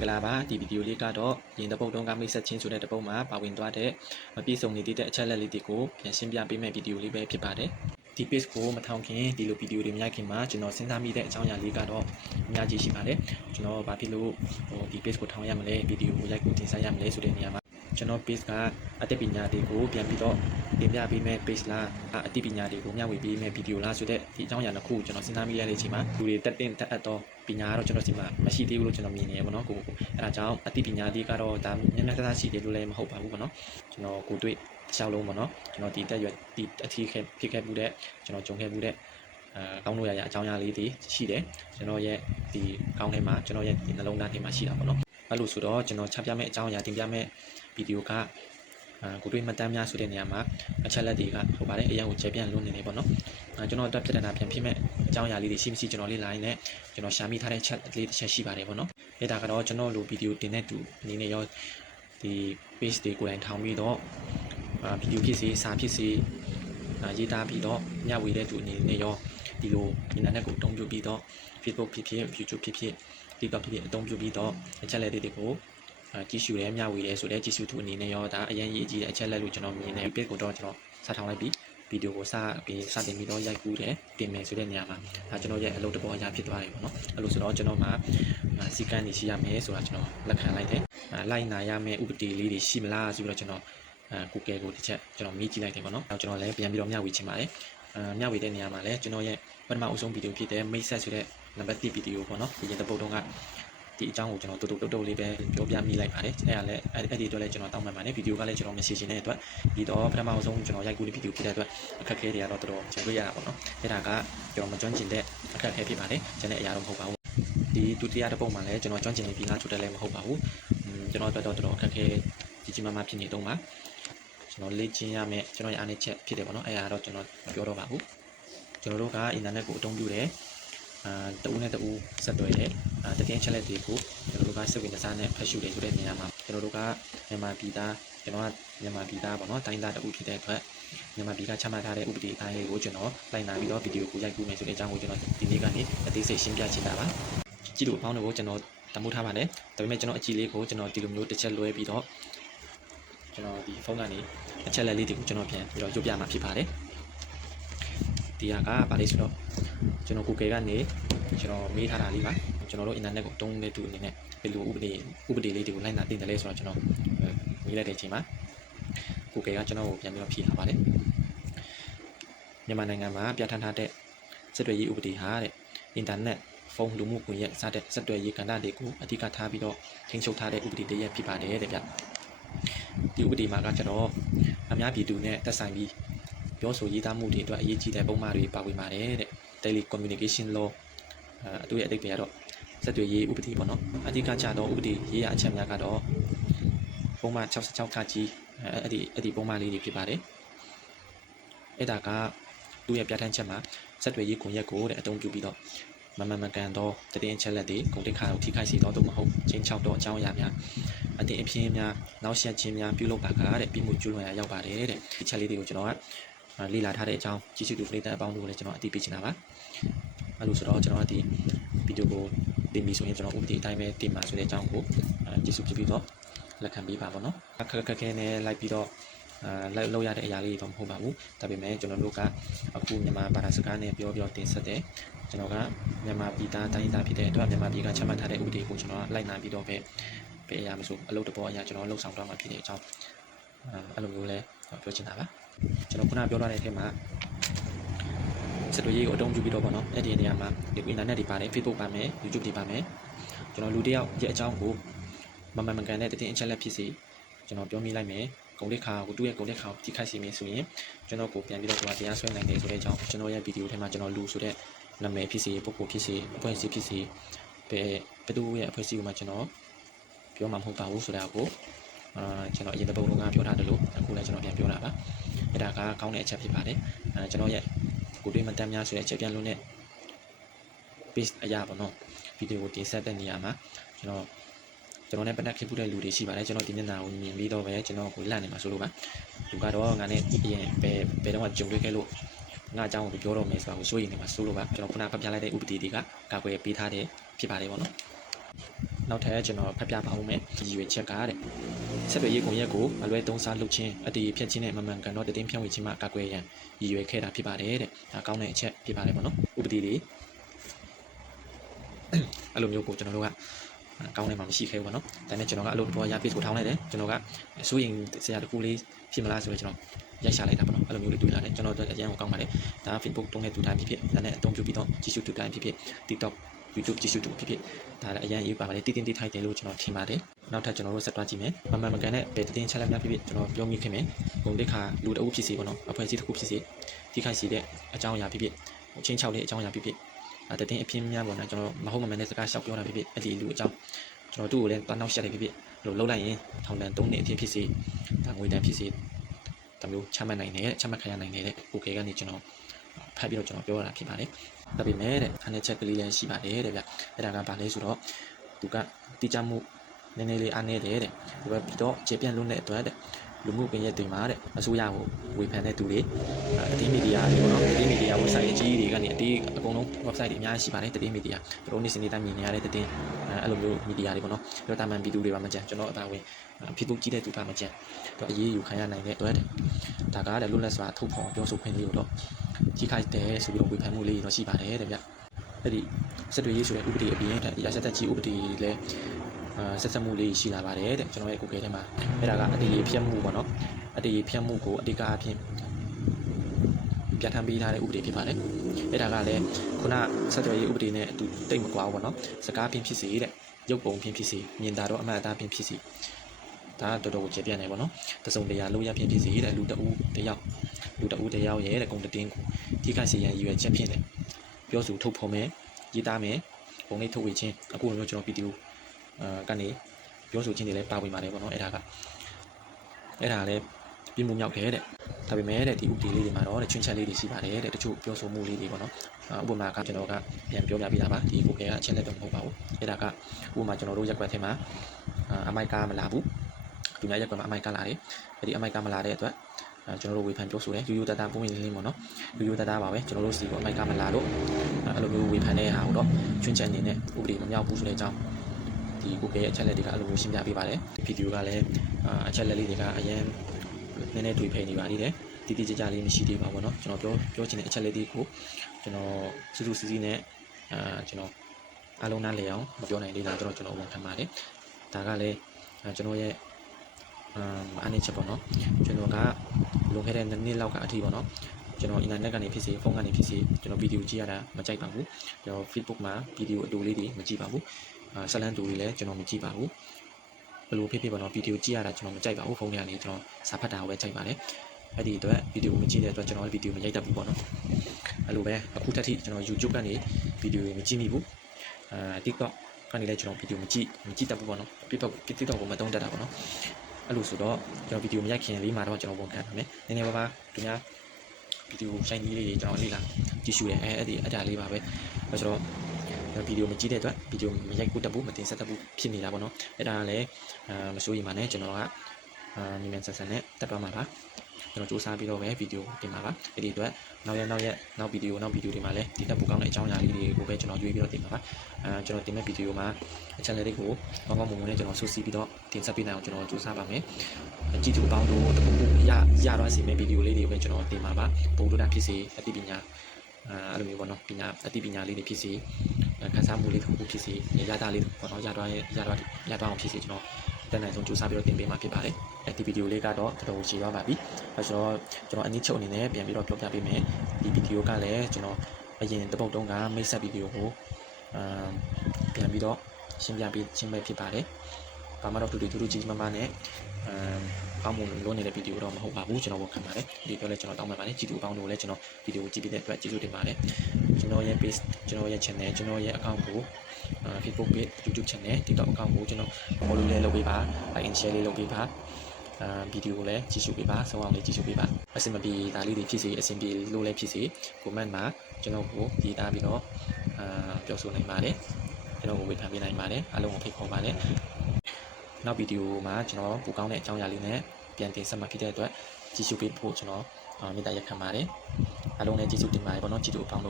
င်္ဂလာပါဒီဗီဒီယိုလေးကတော့ရင်တပုတ်တုံးကမိတ်ဆက်ချင်းဆိုတဲ့တပုတ်မှာပါဝင်သွားတဲ့မပြည့်စုံနေတဲ့အချက်လက်လေးတွေကိုပြန်ရှင်းပြပေးမယ့်ဗီဒီယိုလေးပဲဖြစ်ပါတယ်ဒီ page ကိုမထောင်ခင်ဒီလိုဗီဒီယိုတွေမရိုက်ခင်မှာကျွန်တော်စဉ်းစားမိတဲ့အကြောင်းအရာလေးကတော့အများကြီးရှိပါတယ်ကျွန်တော်ဘာဖြစ်လို့ဒီ page ကိုထောင်ရမလဲဗီဒီယိုကိုရိုက်ကိုတင်ဆက်ရမလဲဆိုတဲ့နေရာမှာကျွန်တော် page ကအသိပညာတွေကိုပြန်ပြီးတော့တင်ပြပေးမယ့် page လားအသိပညာတွေကိုမျှဝေပေးမယ့်ဗီဒီယိုလားဆိုတဲ့ဒီအကြောင်းအရာတစ်ခုကိုကျွန်တော်စဉ်းစားမိရတဲ့အချိန်မှာလူတွေတက်အပ်တော့ပညာကတော့ကျွန်တော်စီမှာမရှိသေးဘူးလို့ကျွန်တော်မြင်နေရပါတော့ကိုအဲဒါကြောင့်အသိပညာလေးကတော့ဒါမျက်နှာသားရှိတယ်လို့လည်းမဟုတ်ပါဘူးပေါ့နော်ကျွန်တော်ကိုတွေ့တစ်လျှောက်လုံးပေါ့နော်ကျွန်တော်ဒီတက်ရွယ်ဒီအထီးဖြစ်ခဲ့မှုတဲ့ကျွန်တော်ကြုံခဲ့မှုတဲ့ကောင်းလို့ရအကြောင်းအရာလေးတွေရှိတယ်ကျွန်တော်ရဲ့ဒီကောင်းထဲမှာကျွန်တော်ရဲ့ဒီနှလုံးသားထဲမှာရှိတာပေါ့နော်အဲ့လိုဆိုတော့ကျွန်တော်ချပြမယ့်အကြောင်းအရာတင်ပြမယ့်ဗီဒီယိုကကိုတွေ့မှတ်တမ်းများဆိုတဲ့နေရာမှာအချက်လက်တွေကဟုတ်ပါတယ်အရင်ကိုကျေပြန့်လွန်းနေနေပေါ့နော်ကျွန်တော်အတွက်ပြဿနာပြန်ဖြစ်မဲ့အကြောင်းအရာလေးတွေရှိမရှိကျွန်တော်လေး line နဲ့ကျွန်တော်ရှာမိထားတဲ့ချက်လေးတစ်ချက်ရှိပါတယ်ပေါ့နော်အဲ့ဒါကတော့ကျွန်တော်လိုဗီဒီယိုတင်တဲ့သူအနေနဲ့ရောဒီ page တွေကိုယ်တိုင်ထောင်ပြီးတော့ဗီဒီယိုဖြစ်စေစာဖြစ်စေရေးသားပြီးတော့မျှဝေတဲ့သူအနေနဲ့ရောဒီလို internet ကိုအသုံးပြုပြီးတော့ Facebook ဖြစ်ဖြစ် YouTube ဖြစ်ဖြစ် TikTok ဖြစ်ဖြစ်အသုံးပြုပြီးတော့အချက်လက်တွေကိုကြည့်ရှုရဲမျှဝေရဲဆိုတဲ့ကြည့်ရှုသူအနေနဲ့ရောဒါအရင်ရေးကြည့်တဲ့အချက်လက်လို့ကျွန်တော်မြင်နေ page ကိုတော့ကျွန်တော်စထောင်လိုက်ပြီးဗီဒီယိုကိုစတင်ပြီးတော့ရိုက်ကူးတယ်တင်မယ်ဆိုတဲ့နေရာမှာဒါကျွန်တော်ရဲ့အလုပ်တစ်ပေါ်အရာဖြစ်သွားတယ်ပေါ့နော်အဲ့လိုဆိုတော့ကျွန်တော်မှာစီကံနေရှိရမယ်ဆိုတာကျွန်တော်လက်ခံလိုက်တယ်လိုက်နာရမယ်ဥပဒေလေးတွေရှိမလားဆိုပြီးတော့ကျွန်တော် Google ကိုတစ်ချက်ကျွန်တော်မေးကြည့်လိုက်တယ်ပေါ့နော်ကျွန်တော်လည်းပြန်ပြီးတော့မျှဝေချင်ပါတယ်မျှဝေတဲ့နေရာမှာလည်းကျွန်တော်ရဲ့ပထမအဆုံးဗီဒီယိုဖြစ်တဲ့မိတ်ဆက်ဆိုတဲ့နံပါတ်1ဗီဒီယိုပေါ့နော်ဒီရင်တပုတ်တုံးကဒီအကြောင်းကိုကျွန်တော်တုတ်လေးပဲပြောပြမိလိုက်ပါတယ်အဲ့ဒါလည်းအဲ့ဒီအတွက်လည်းကျွန်တော်တောင်းပန်ပါတယ်ဗီဒီယိုကလည်းကျွန်တော်မျက်စိရှင်တဲ့အတွက်ဒီတော့ပထမအဆုံးကျွန်တော်ရိုက်ကူးတဲ့ဗီဒီယိုဖြစ်တဲ့အတွက်အခက်အခဲတွေကတော့တော်တော်ကြုံတွေ့ရတာပေါ့နော်အဲ့ဒါကကျွန်တော်မကျွမ်းကျင်တဲ့အခက်အခဲဖြစ်ပါတယ်ကျန်တဲ့အရာတော့မဟုတ်ပါဘူးဒီဒုတိယတစ်ပုတ်မှာလည်းကျွန်တော်ကျွမ်းကျင်နေပြီလားဆိုတဲ့လည်းမဟုတ်ပါဘူးကျွန်တော်အတွက်တော့တော်တော်အခက်အခဲကြီးမားမားဖြစ်နေတော့မှာကျွန်တော်လေ့ကျင့်ရမယ်ကျွန်တော်ရဲ့အားနည်းချက်ဖြစ်တယ်ပေါ့နော်အဲ့ဒါတော့ကျွန်တော်မပြောတော့ပါဘူးကျွန်တော်တို့ကအင်တာနက်ကိုအသုံးပြုတယ်တဦးနဲ့တဦးဆက်သွယ်တယ်တကယ်ချက်လက်တွေကိုကျွန်တော်တို့ကစိတ်ဝင်စားနဲ့ဖတ်ရှုတယ်ဆိုတဲ့နေရာမှာကျွန်တော်တို့ကမြန်မာပြည်သားကျွန်တော်ကမြန်မာပြည်သားပေါ့နော်တိုင်းသားတဦးဖြစ်တဲ့အတွက်မြန်မာပြည်ကချမှတ်ထားတဲ့ဥပဒေအတိုင်းလေးကိုကျွန်တော်လိုက်နာပြီးတော့ဗီဒီယိုကိုရိုက်ကူးမယ်ဆိုတဲ့အကြောင်းကိုကျွန်တော်ဒီနေ့ကနေအသေးစိတ်ရှင်းပြချင်တာပါကြည့်လို့အပေါင်းတွေကိုကျွန်တော်တမိုးထားပါတယ်ဒါပေမဲ့ကျွန်တော်အကြည့်လေးကိုကျွန်တော်ဒီလိုမျိုးတစ်ချက်လွဲပြီးတော့ကျွန်တော်ဒီဖုန်းကနေအချက်လက်လေးတွေကိုကျွန်တော်ပြန်ပြီးတော့ရုပ်ပြမှာဖြစ်ပါတယ်ဒီဟာကဘာလဲဆိုတော့ကျွန်တော် Google ကနေကျွန်တော်မေးထားတာလေးပါကျွန်တော်တို့ internet ကိုတုံးတဲ့သူအနေနဲ့ဘယ်လိုဥပဒေလေးတွေကိုလိုက်နာတင်တယ်လဲဆိုတော့ကျွန်တော်မေးလိုက်တဲ့အချိန်မှာ Google ကကျွန်တော်ကိုပြန်ပြီးတော့ဖြေထားပါတယ်မြန်မာနိုင်ငံမှာပြဋ္ဌာန်းထားတဲ့ဆက်သွယ်ရေးဥပဒေဟာတဲ့ internet ဖုန်းလူမှုကွန်ရက်စတဲ့ဆက်သွယ်ရေးကဏ္ဍတွေကိုအဓိကထားပြီးတော့ထိန်းချုပ်ထားတဲ့ဥပဒေတရက်ဖြစ်ပါတယ်တဲ့ဗျဒီဥပဒေမှာကကျွန်တော်အများပြည်သူနဲ့သက်ဆိုင်ပြီးပြောဆိုရေးသားမှုတွေအတွက်အရေးကြီးတဲ့ပုံမှန်တွေပါဝင်ပါတယ်တဲ့ Telecommunication Law သူရဲ့အဓိပ္ပာယ်ကတော့ဆက်သွယ်ရေးဥပဒေပေါ့နော်အဓိကကျတော့ဥပဒေရေးရာအချက်များကတော့ပုံမှန်66ခါကြီးအဲ့ဒီပုံမှန်လေးတွေဖြစ်ပါတယ်အဲ့ဒါကသူရဲ့ပြဋ္ဌာန်းချက်မှာဆက်သွယ်ရေးကွန်ရက်ကိုတဲ့အသုံးပြုပြီးတော့မကန်တော့တည်င်းချက်လက်တွေကုန်တိခါကိုထိခိုက်စေတော့မဟုတ်ချင်းချောက်တော့အကြောင်းအရာများအတင်းအပြင်းများနောက်ဆက်ခြင်းများပြုလုပ်ပါကတဲ့ပြည်မှုကျွလွန်ရရောက်ပါတယ်တဲ့ဒီချက်လေးတွေကိုကျွန်တော်ကလေ့လာထားတဲ့အကြောင်းကြည့်ရှုသူပရိသတ်အပေါင်းတို့လည်းကျွန်တော်အသိပေးချင်တာပါအဲ့လိုဆိုတော့ကျွန်တော်ဒီဗီဒီယိုကိုတင်ပြီးဆိုရင်ကျွန်တော်ဥပဒေအတိုင်းပဲတင်ပါဆိုတဲ့အကြောင်းကိုကြည့်ရှုပြီးတော့လက်ခံပေးပါပေါ့နော်အခက်ခဲနဲ့လိုက်ပြီးတော့လိုက်လောက်ရတဲ့အရာလေးတော့မဟုတ်ပါဘူးဒါပေမဲ့ကျွန်တော်တို့ကအခုမြန်မာဘာသာစကားနဲ့ပြောတင်ဆက်တယ်ကျွန်တော်ကမြန်မာပြည်သားတိုင်းသားဖြစ်တဲ့အတွက်မြန်မာပြည်ကချမှတ်ထားတဲ့ဥပဒေကိုကျွန်တော်လိုက်နာပြီးတော့ပဲအရာမဆိုအလုပ်တဘောအရာကျွန်တော်လှုပ်ဆောင်တော့မှာဖြစ်တဲ့အကြောင်းအဲ့လိုမျိုးလဲပြောချင်တာပါကျွန်တော်ခုနပြောထားတဲ့အထက်မှာဆက်သွယ်ရေးကိုအသုံးပြုပြီးတော့ပေါ့နော်အဲ့ဒီနေရာမှာဒီ internet တွေပါတယ် Facebook ပါမယ် YouTube တွေပါမယ်ကျွန်တော်လူတစ်ယောက်ရဲ့အကြောင်းကိုမကန်တဲ့တင်အချက်လက်ဖြစ်စီကျွန်တော်ပြောမိလိုက်မယ်ဂုဏ်လက်ခါကိုသူ့ရဲ့ဂုဏ်လက်ခါကိုထိခိုက်စေမယ်ဆိုရင်ကျွန်တော်ကိုပြန်ပြီးတော့တရားစွဲနိုင်တယ်ဆိုတဲ့အကြောင်းကျွန်တော်ရဲ့ဗီဒီယိုထဲမှာကျွန်တော်လူဆိုတဲ့နာမည်ဖြစ်စီပုဂ္ဂိုလ်ဖြစ်စီအဖွဲ့အစည်းဖြစ်စီဘယ်သူရဲ့အဖွဲ့အစည်းကိုမှကျွန်တော်ပြောမှာမဟုတ်ပါဘူးဆိုတာကိုကျွန်တော်အရင်တစ်ပုဒ်လုံးကပြောထားတယ်လို့အခုလည်းကျွန်တော်ပြန်ပြောတာပါအဲ့ဒါကကောင်းတဲ့အချက်ဖြစ်ပါတယ်ကျွန်တော်ရဲ့ကိုတွေ့မှတ်တမ်းများဆိုတဲ့အချက်ပြန်လို့နဲ့ page အရာပေါ့နော်ဗီဒီယိုကိုတင်ဆက်တဲ့နေရာမှာကျွန်တော်နဲ့ပတ်သက်ခဲ့မှုတဲ့လူတွေရှိပါတယ်ကျွန်တော်ဒီမျက်နှာကိုမြင်ပြီးတော့ပဲကျွန်တော်ကိုလန့်နေမှာဆိုလို့ပါလူကတော့ငါနဲ့အရင်ဘယ်တော့မှကြုံတွေ့ခဲ့လို့ငါအကြောင်းကိုပြောတော့မယ်ဆိုတာကိုစိုးရိမ်နေမှာဆိုလို့ပါကျွန်တော်ခုနဖတ်ပြလိုက်တဲ့ဥပဒေတွေကကာကွယ်ပေးထားတဲ့ဖြစ်ပါတယ်ပေါ့နော် နောက်ထပ်ကျွန်တော်ဖတ်ပြပါဦးမယ်ရည်ရွယ်ချက်ကတဲ့ဆက်သွယ်ရေးကွန်ရက်ကိုအလွဲသုံးစားလုပ်ခြင်းအတည်ဖြတ်ခြင်းနဲ့မမှန်ကန်သောတည်င်းဖြန့်ဝေခြင်းမှကာကွယ်ရန်ရည်ရွယ်ခဲ့တာဖြစ်ပါတယ်တဲ့ဒါကောင်းတဲ့အချက်ဖြစ်ပါတယ်ပေါ့နော်ဥပဒေတွေအဲ့လိုမျိုးကိုကျွန်တော်တို့ကကောင်းနေမှာမရှိခဲ့ဘူးပေါ့နော်ဒါနဲ့ကျွန်တော်ကအလုပ်တော်ရ page ကိုထောင်းလိုက်တယ်ကျွန်တော်ကစိုးရင်ဆရာတကူလေးဖြစ်မလားဆိုတော့ကျွန်တော်ရိုက်ရှာလိုက်တာပေါ့နော်အဲ့လိုမျိုးလေးတွေ့လာတယ်ကျွန်တော်တို့အရင်ကကောင်းပါတယ်ဒါ Facebook တုံးတဲ့တူတိုင်းဖြစ်ဖြစ်ဒါနဲ့အသုံးပြုပြီးတော့ကြည့်ရှုတူတိုင်းဖြစ်ဖြစ် TikTok YouTube ကြည့်ရှုတူဖြစ်ဖြစ်ဒါလည်းအရင်ရေးပါပါတယ်တိတိထိုက်တယ်လို့ကျွန်တော်ထင်ပါတယ်နောက်ထပ်ကျွန်တော်တို့ဆက်တွားကြည့်မယ်မမှန်မကန်တဲ့ဘယ်တင်းချက်လက်များဖြစ်ဖြစ်ကျွန်တော်ပြောမိခင်မယ်ဂုံတိခါလူတအုပ်ဖြစ်စီပေါ့နော်အဖွဲ့အစည်းတစ်ခုဖြစ်စီထိခိုက်စီတဲ့အကြောင်းအရာဖြစ်ဖြစ်ချင်းချောက်တဲ့အကြောင်းအရာဖြစ်ဖြစ်တတင်းအပြင်းများပေါ့နော်ကျွန်တော်မဟုတ်မမှန်တဲ့စကားရှောက်ပြောတာဖြစ်ဖြစ်အဲ့ဒီလူအကြောင်းကျွန်တော်တို့ကိုလည်းတနောက်ရှက်တယ်ဖြစ်ဖြစ်လို့လှုပ်လိုက်ရင်ထောင်ဒဏ်3နှစ်အထိဖြစ်စီဒါငွေတန်းဖြစ်စီဒါမျိုးချမှတ်နိုင်တယ်ချမှတ်ခံရနိုင်တယ်ကိုကေကနေကျွန်တော်ဖတ်ပြီးတော့ကျွန်တော်ပြောရတာဖြစ်ပါတယ်ဒါပေမဲ့တဲ့အနေချက်ကလေးလည်းရှိပါတယ်တဲ့ဗျအဲ့ဒါကဘာလဲဆိုတော့သူကတိကျမှုနည်းနည်းလေးအားနည်းတယ်တဲ့ဒီဘက်ပြီးတော့ခြေပြန့်လွတ်တဲ့အတွက်တဲ့လူမှုကွန်ရက်တွေမှာတဲ့အစိုးရကိုဝေဖန်တဲ့သူတွေအတီးမီဒီယာတွေပေါ့နော်အတီးမီဒီယာ website အကြီးတွေကနေအတီးအကုန်လုံး website တွေအများကြီးရှိပါတယ်တည်င်းမီဒီယာတို့နေ့စဉ်နေ့တိုင်းမြင်နေရတဲ့တည်င်းအဲ့လိုမျိုးမီဒီယာတွေပေါ့နော်ပြီးတော့တာမန်ဗီဒီယိုတွေပါမကြမ်းကျွန်တော်အပါဝင် Facebook ကြည့်တဲ့သူပါမကြမ်းတော့အရေးယူခံရနိုင်တဲ့အတွက်ဒါကလည်းလွတ်လပ်စွာထုတ်ဖော်ပြောဆိုခွင့်လေးကိုတော့ကြီးခိုက်တယ်ဆိုပြီးတော့ဝေဖန်မှုလေးတော့ရှိပါတယ်တဲ့ဗျအဲ့ဒီဆက်တွေရေးဆိုတဲ့ဥပဒေအပြင်ရာဇသက်ကြီးဥပဒေလည်းဆက်ဆက်မှုလေးရှိလာပါတယ်တဲ့ကျွန်တော်ရဲ့ Google ထဲမှာအဲ့ဒါကအတည်ဖြတ်မှုပေါ့နော်အတည်ဖြတ်မှုကိုအတိတ်ကအဖြစ်ပြဋ္ဌာန်းပေးထားတဲ့ဥပဒေဖြစ်ပါတယ်အဲ့ဒါကလည်းခုနဆက်သွယ်ရေးဥပဒေနဲ့အတူတိတ်မကွာဘူးပေါ့နော်စကားဖြင့်ဖြစ်စီတဲ့ရုပ်ပုံဖြင့်ဖြစ်စီမြင်တာတော့အမှန်အသားဖြင့်ဖြစ်စီဒါတော်တော်ကိုကျေပြန့်နေပေါ့နော်တစုံတရာလို့ရဖြင့်ဖြစ်စီတဲ့လူတဦးတယောက်ရဲ့တဲ့ဂုံတင်းကိုထိခိုက်စေရန်ရည်ရွယ်ချက်ဖြင့်လည်းပြောဆိုထုတ်ဖော်မယ်ရေးသားမယ်ပုံလေးထုတ်ဝေခြင်းအခုလိုမျိုးကျွန်တော်ဗီဒီယိုကနေပြောဆိုခြင်းတွေလည်းပါဝင်ပါတယ်ပေါ့နော်အဲ့ဒါလည်းပြမှုမြောက်တယ်တဲ့ဒါပေမဲ့တဲ့ဒီဥပဒေလေးတွေမှာတော့ချွင်းချက်လေးတွေရှိပါတယ်တဲ့တချို့ပြောဆိုမှုလေးတွေပေါ့နော်ဥပမာကကျွန်တော်ကပြန်ပြောပြပေးတာပါဒီကိုကကအချက်လက်တော့မဟုတ်ပါဘူးအဲ့ဒါကဥပမာကျွန်တော်တို့ရက်ကွက်ထဲမှာအမိုက်ကမလာဘူးသူများရက်ကွက်မှာအမိုက်ကလာတယ်အဲ့ဒီအမိုက်ကမလာတဲ့အတွက်ကျွန်တော်တို့ဝေဖန်ပြောဆိုတယ်ရိုးတတာပုံမှန်လေးပေါ့နော်ရိုးတတာပါပဲကျွန်တော်တို့စီကအမိုက်ကမလာလို့အဲ့လိုမျိုးဝေဖန်တဲ့ဟာကိုတော့ချွင်းချက်အနေနဲ့ဥပဒေမမြောက်ဘူးဆိုတဲ့အကြောင်းဒီ Google ရဲ့အချက်လက်တွေကအဲ့လိုမျိုးရှင်းပြပေးပါတယ်ဗီဒီယိုကလည်းအချက်လက်လေးတွေကအရင်နည်းနည်းတွေ့ဖယ်နေပါသေးတယ်တိတိကျကျလေးမရှိသေးပါဘူးเนาะကျွန်တော်ပြောချင်တဲ့အချက်လက်တွေကိုကျွန်တော်စူးစီးနဲ့ကျွန်တော်အားလုံးနားလည်အောင်မပြောနိုင်သေးတာကျွန်တော်ဝန်ခံပါတယ်ဒါကလည်းကျွန်တော်ရဲ့အနေချက်ပေါ့เนาะကျွန်တော်ကလွန်ခဲ့တဲ့နှစ်လောက်ကအထိပေါ့เนาะကျွန်တော်အင်တာနက်ကနေဖြစ်စေဖုန်းကနေဖြစ်စေကျွန်တော်ဗီဒီယိုကြည့်ရတာမကြိုက်ပါဘူးကျွန်တော် Facebook မှာဗီဒီယိုအတူလေးတွေမကြည့်ပါဘူးဆက်လန်းတူတွေလည်းကျွန်တော်မကြည့်ပါဘူးဘယ်လိုဖြစ်ဖြစ်ပေါ့နော်ဗီဒီယိုကြည့်ရတာကျွန်တော်မကြိုက်ပါဘူးဖုန်းထဲကနေကျွန်တော်စာဖတ်တာကိုပဲကြိုက်ပါတယ်အဲ့ဒီအတွက်ဗီဒီယိုမကြည့်တဲ့အတွက်ကျွန်တော်ဗီဒီယိုမရိုက်တတ်ဘူးပေါ့နော်အဲ့လိုပဲအခုတက်ထိကျွန်တော် YouTube ကနေဗီဒီယိုမကြည့်မိဘူးTikTok ကနေလည်းကျွန်တော်ဗီဒီယိုမကြည့်တတ်ဘူးပေါ့နော် TikTok ကိုမတုံးတတ်တာပေါ့နော်အဲ့လိုဆိုတော့ကျွန်တော်ဗီဒီယိုမရိုက်ခင်လေးမှာတော့ကျွန်တော်ဝန်ခံပါမယ်နည်းနည်းပါးသူများဗီဒီယိုဆိုင်ကြီးလေးတွေကျွန်တော်လေ့လာကြည့်ရှုတယ်အဲ့ဒါလေးပါပဲဆိုတော့ဗီဒီယိုမကြည့်တဲ့အတွက်ဗီဒီယိုမရိုက်ကူတတ်ဘူးမတင်ဆက်တတ်ဘူးဖြစ်နေတာပေါ့နော်အဲ့ဒါလည်းမစိုးရိမ်ပါနဲ့ကျွန်တော်ကမြန်ဆန်နဲ့တက်သွားမှာပါကျွန်တော်စူးစမ်းပြီးတော့ပဲဗီဒီယိုတင်ပါပါအဲ့ဒီအတွက်နောက်ဗီဒီယိုတွေမှာလည်းဒီတက်ပူကောင်းတဲ့အကြောင်းအရာလေးတွေကိုပဲကျွန်တော်ရွေးပြီးတော့တင်ပါပါကျွန်တော်တင်မဲ့ဗီဒီယိုမှာအချက်လက်တွေကိုကောင်းကောင်းမွန်မွန်နဲ့ကျွန်တော်စူးစီးပြီးတော့တင်ဆက်ပေးနိုင်အောင်ကျွန်တော်စူးစမ်းပါမယ်ကြည့်သူအပေါင်းတို့တခုခုရတော့စီမဲ့ဗီဒီယိုလေးတွေပဲကျွန်တော်တင်ပါပါပုံတူတာဖြစ်စေအသိပညာအဲ့လိုမျိုးပေါ့နော်အသိပညာလေးတွေဖြစ်စေခန်းစားမှုလေးတစ်ခုဖြစ်စေရတာလေးပေါ့နော်ရတော့အောင်ဖြစ်စေကျွန်တော်တက်နိုင်ဆုံးကြိုးစားပြီးတော့တင်ပေးမှာဖြစ်ပါတယ်ဒီဗီဒီယိုလေးကတော့တော်တော်ရှည်သွားပါပြီအဲဆိုတော့ကျွန်တော်အနည်းချုပ်အနေနဲ့ပြန်ပြီးတော့ပြောပြပေးမယ်ဒီဗီဒီယိုကလည်းကျွန်တော်အရင်တစ်ပုတ်တုန်းကမိတ်ဆက်ဗီဒီယိုကိုပြန်ပြီးတော့ရှင်းပြပေးခြင်းပဲဖြစ်ပါတယ်ဘာမှတော့တူကြီးမမနဲ့ကောင်းမွန်လို့နေတဲ့ဗီဒီယိုတော့မဟုတ်ပါဘူးကျွန်တော်ဝန်ခံပါတယ်ဒီပြောလဲကျွန်တော်တောင်းပန်ပါတယ်ကြည့်သူအပေါင်းတို့လည်းကျွန်တော်ဗီဒီယိုကြည့်ပြီးတဲ့အတွက်ကျေးဇူးတင်ပါတယ်ကျွန်တော်ရဲ့ page ကျွန်တော်ရဲ့ channel ကျွန်တော်ရဲ့ account ကိုFacebook page YouTube channel TikTok account ကိုကျွန်တော် follow လေးလုပ်ပေးပါ like and share လေးလုပ်ပေးပါဗီဒီယိုကိုလည်းကြည့်ရှုပေးပါဆုံးအောင်လေးကြည့်ရှုပေးပါအဆင်မပြေဒါလေးတွေဖြစ်စေအဆင်ပြေလို့လည်းဖြစ်စေ comment မှာကျွန်တော်ကိုရေးသားပြီးတော့ပြောဆိုနိုင်ပါတယ်ကျွန်တော်ကိုဝေဖန်ပေးနိုင်ပါတယ်အားလုံးကိုဖိတ်ခေါ်ပါတယ်နောက်ဗီဒီယိုမှာကျွန်တော်ပူကောင်းတဲ့အကြောင်းအရာလေးနဲ့ပြန်တင်ဆက်မှာဖြစ်တဲ့အတွက်ကြည့်ရှုပေးဖို့ကျွန်တော်မေတ္တာရက်ခံပါတယ်အားလုံးလည်းကြည့်ရှုတင်ပါတယ်ပေါ့နော်ကြည့်သူအပေါင်းတို့